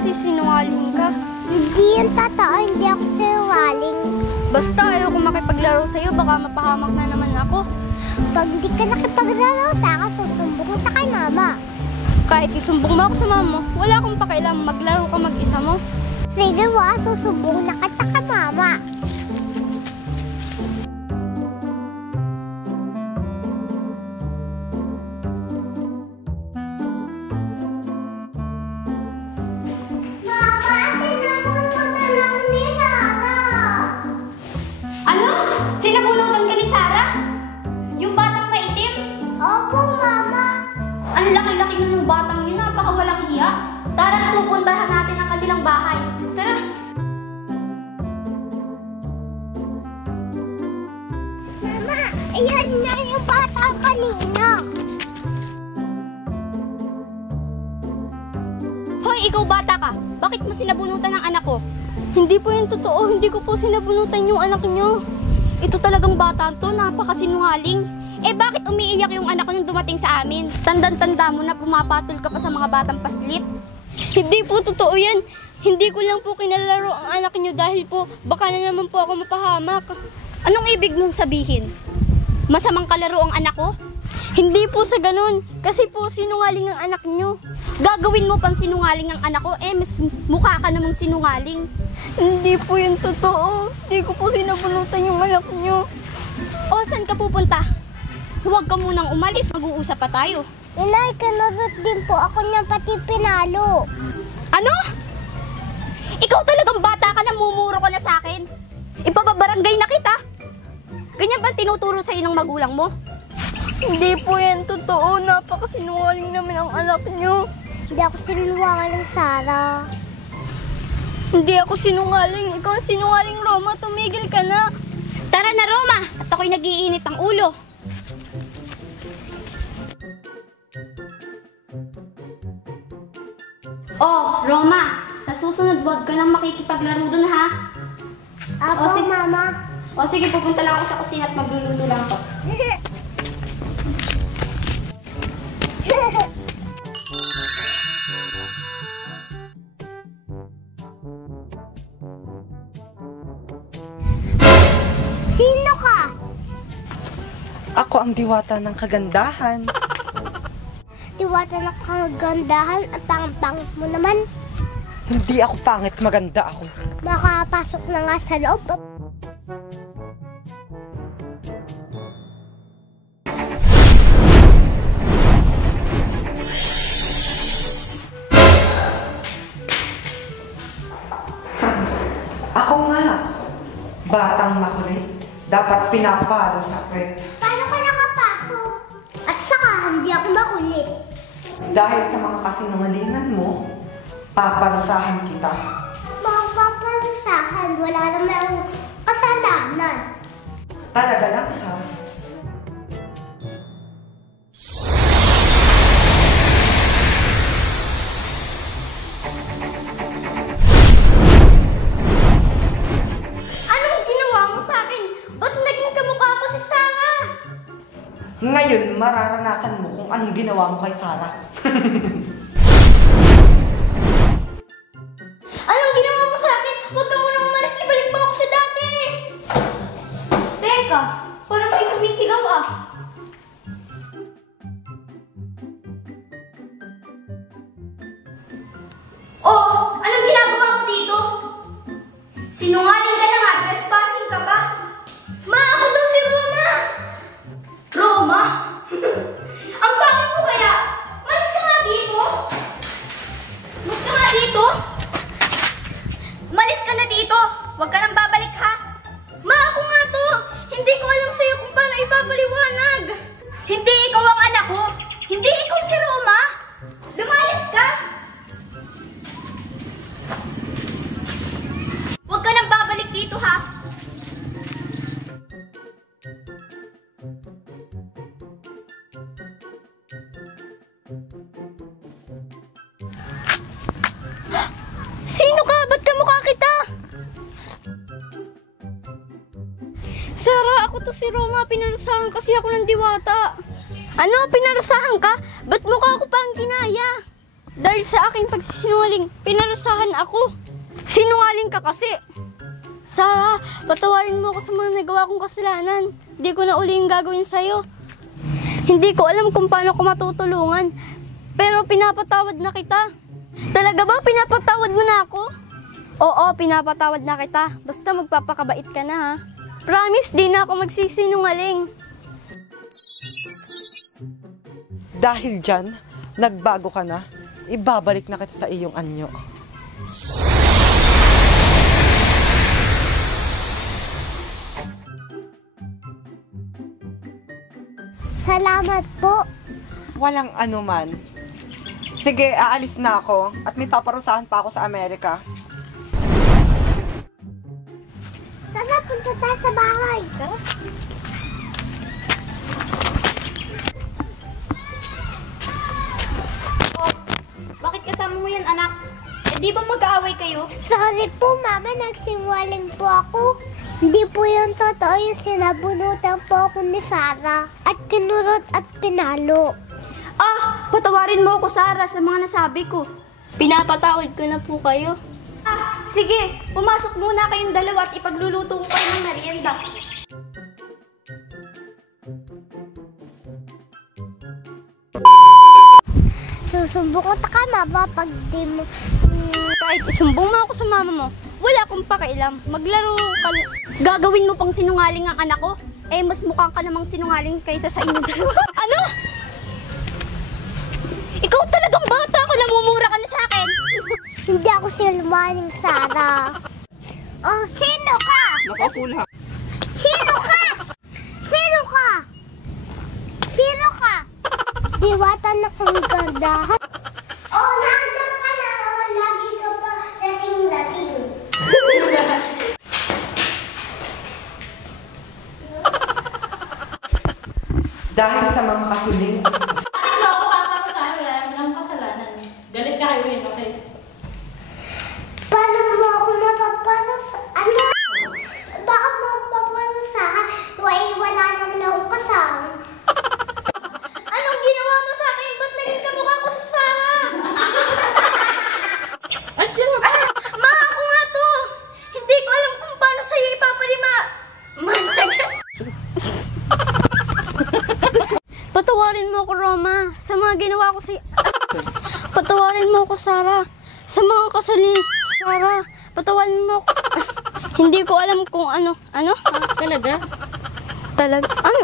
kasi sinungaling ka. Hindi yung totoo, hindi ako sinungaling. Basta ayoko makipaglaro sa'yo, baka mapahamak na naman ako. Pag di ka nakipaglaro sa akin, susumbong kita kay mama. Kahit isumbong mo ako sa mama mo, wala akong pakialam, maglaro ka mag-isa mo. Sige wa, susumbong na kita kay mama. Sinabunutan ka ni Sarah? Yung batang maitim? Opo, mama. Ang laki-laki ng batang yun, napakawalang hiya. Tara, pupuntahan natin ang kanilang bahay. Tara. Mama, ayan na yung bata kanina. Hoy, ikaw bata ka. Bakit mo sinabunutan ng anak ko? Hindi po yung totoo. Hindi ko po sinabunutan yung anak niyo. Ito talagang bata to, napakasinungaling. Eh bakit umiiyak yung anak ko nung dumating sa amin? Tandang-tanda mo na pumapatol ka pa sa mga batang paslit. Hindi po totoo yan. Hindi ko lang po kinalaro ang anak niyo dahil po baka na naman po ako mapahamak. Anong ibig mong sabihin? Masamang kalaro ang anak ko? Hindi po sa ganun. Kasi po sinungaling ang anak niyo. Gagawin mo pang sinungaling ang anak ko, eh mas mukha ka namang sinungaling. Hindi po yung totoo. Hindi ko po sinabunutan yung anak niyo. O, saan ka pupunta? Huwag ka munang umalis, mag-uusap pa tayo. Inay, kinurot din po ako niya pati pinalo. Ano? Ikaw talagang bata ka na, mumuro ka na sa akin. Ipababarangay na kita. Ganyan ba tinuturo sa inong magulang mo? Hindi po yan totoo. Napakasinungaling naman ang anak niyo. Hindi ako sinungaling, Sarah. Hindi ako sinungaling. Ikaw ang sinungaling, Roma. Tumigil ka na. Tara na, Roma. At ako'y nag-iinit ang ulo. Oh, Roma. Sa susunod, huwag ka nang makikipaglaro dun, ha? Apo, sige. mama. O sige, pupunta lang ako sa kusina at magluluto lang ako. Sino ka? Ako ang diwata ng kagandahan. Diwata na kagandahan at ang pangit mo naman. Hindi ako pangit, maganda ako. Makapasok na nga sa loob. Ako nga, batang makulit. Dapat pinapalo sa kwet. Paano ka nakapasok? At saka, hindi ako makulit. Dahil sa mga kasinungalingan mo, paparusahan kita. Mapaparusahan, wala naman akong kasalanan. Talaga lang ha. Anong ginawa mo sa akin? Ba't naging kamukha ko si Sarah? Ngayon, mararanasan mo kung anong ginawa mo kay Sarah. Anong ginawa mo sa akin? Huwag ka munang umalis, ibalik mo ako sa dati. Teka, parang may sumisigaw ah. Oh, anong ginagawa mo dito? Sinungaling ka na nga, trespassing ka pa. Ma, ako daw si Roma. Roma? Ang bakit mo kaya? Malis ka nga dito. Malis ka nga dito. Malis ka na dito. Huwag ka nang babalik ha. Ma, ako nga to. Hindi ko alam sa'yo kung paano ipapaliwanag. Hindi ikaw ang anak ko. Hindi ikaw si Roma. Lumayas ka. Huwag ka nang babalik dito ha. Sino ka? Ba't kamukha kita? Sarah, ako to si Roma. Pinarusahan kasi ako ng diwata. Ano? Pinarusahan ka? Ba't mukha ko pa ang ginaya? Dahil sa aking pagsisinungaling, pinarusahan ako. Sinungaling ka kasi. Sarah, patawarin mo ako sa mga nagawa kong kasalanan. Hindi ko na uli yung gagawin sa'yo. Hindi ko alam kung paano ko matutulungan. Pero pinapatawad na kita. Talaga ba pinapatawad mo na ako? Oo, pinapatawad na kita. Basta magpapakabait ka na ha. Promise, di na ako magsisinungaling. Dahil dyan, nagbago ka na, ibabalik na kita sa iyong anyo. Salamat po. Walang anuman. Sige, aalis na ako at may paparusahan pa ako sa Amerika. Tara, punta tayo sa bahay. Tara. Oh, bakit kasama mo yan, anak? Eh, di ba mag-aaway kayo? Sorry po, Mama. Nagsinwaling po ako. Hindi po yung totoo yung sinabunutan po ako ni Sarah. At kinurot at pinalo. Ah, patawarin mo ako, Sarah, sa mga nasabi ko. Pinapatawad ko na po kayo. Ah, sige, pumasok muna kayong dalawa at ipagluluto ko kayo ng merienda. Susumbong ko ka, Mama, pag di mo... Kahit isumbong mo ako sa mama mo, wala akong pakialam. Maglaro ka. Gagawin mo pang sinungaling ang anak ko? Eh, mas mukhang ka namang sinungaling kaysa sa inyong dalawa. Ano? Ikaw talagang bata ko, namumura ka na sa akin. Hindi ako sinwaling, Sarah. Oh, sino ka? Nakapula. Sino ka? Sino ka? Sino ka? Diwata na kong gandahan. Oh, nandiyan ka na naman. Lagi ka pa lating-lating. Dahil sa mga kasuling, Bakit mo ako paparusahan? Wala naman akong kasalanan. Galit ka kayo yun, okay? Paano mo ako mapapalas? Ano? Bakit mo ako paparusahan? Wala naman akong kasama. Anong ginawa mo sa akin? Ba't naging kamukha ko sa Sarah? Ay, sino ba? Ma, ako nga to. Hindi ko alam kung paano sa'yo ipapalima. Patawarin mo ako, Roma, sa mga ginawa ko sa'yo. Patawarin mo ako, Sarah, sa mga kasali. Sarah, patawarin mo ako. Hindi ko alam kung ano. Ano? Talaga? Talaga? Ano?